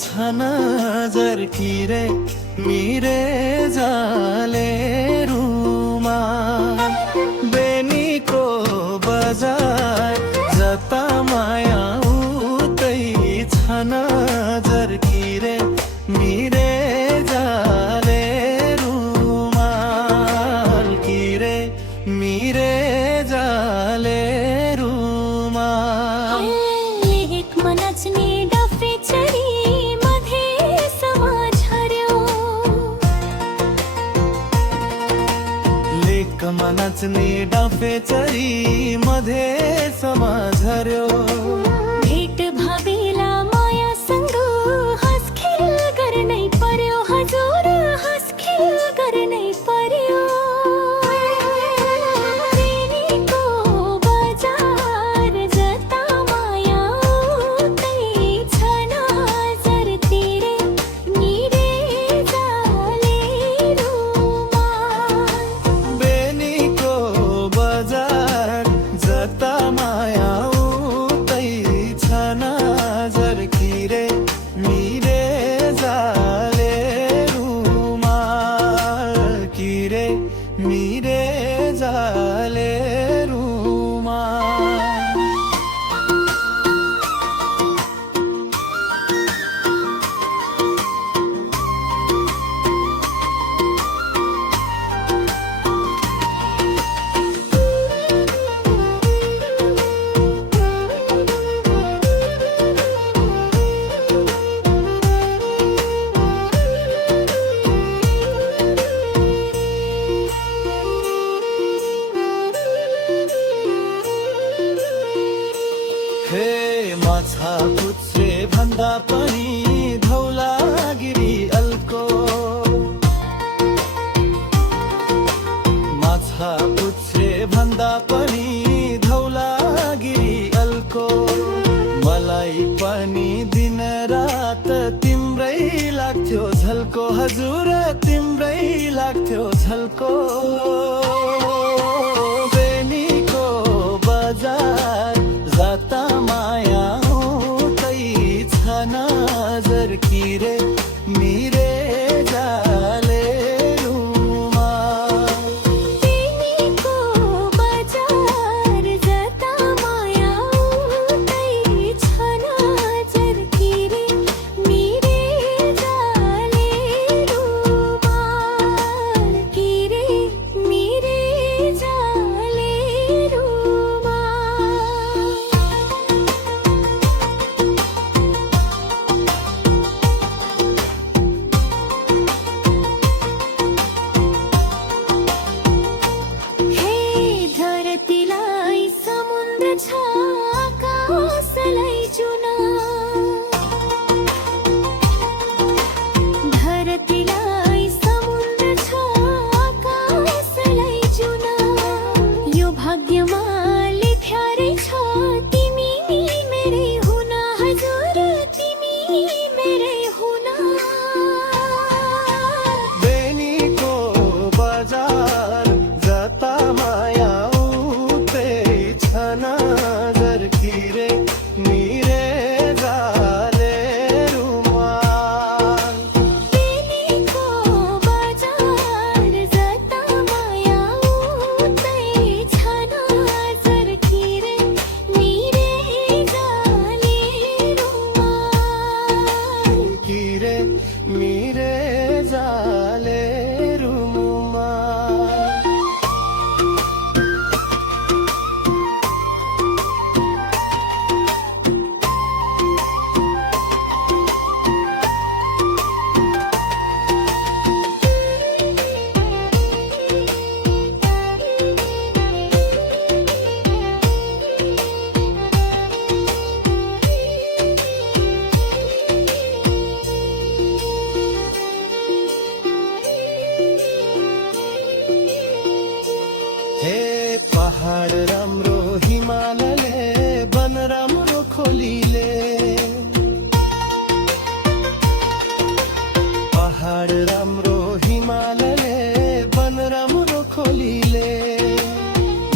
छन झर्किरे मिरे जाले रुमा बेनीको बजार जता माया उतै छन झर्किरे मिरे जाले रुमाल किरे मिरे जाले रुमाल लेक मनच्ने डफे चरी मध्ये समाझर्यो लेकमा नाच्ने डफे चरी मध्ये समाझर्यो भेट भवेला मायासँग हँसखेल गर्नै पर्यो हजुर हँसखेल गर्नै पर्यो बेनीको बजार जता माया उतै छन झर्किरे मिरे जाले रुमाल बेनीको बजार जता माया उतै छन झर्किरे मिरे जाले रुमाल किरे मिरे जाले रुमाल हे माछा पुच्छ्रे भन्दा पनि धौलागिरी अल्को माछा पुच्छ्रे भन्दा पनि धौलागिरी अल्को मलाई पनि दिन रात तिम्रै लाग्थ्यो झल्को हजुर तिम्रै लाग्थ्यो झल्को बेनीको बजार जता माया उतै छन झर्किरे मिरे जाले रुमाल बेनीको बजार जता माया उतै छन झर्किरे मिरे जाले रुमाल किरे मिरे जाले रुमाल हे धरतीलाई समुद्र छ आकाशलाई चुना धरतीलाई समुद्र छ आकाशलाई चुना यो भाग्यमा लेख्या रहेछ तिमी मेरै हुन हजुर तिमी मेरै हुन बेनीको बजार जता माया उतै छन झर्किरे मिरे जाले रुमाल बेनीको बजार जता माया उतै छन झर्किरे मिरे जाले रुमाल किरे मिरे जाले रुमाल हे पहाड राम्रो हिमालले वन राम्रो खोलीले पहाड राम्रो हिमालले वन राम्रो खोलीले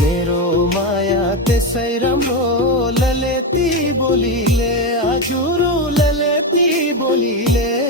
मेरो माया त्यसै राम्रो ललेती बोलीले हजुर ललेती बोलिले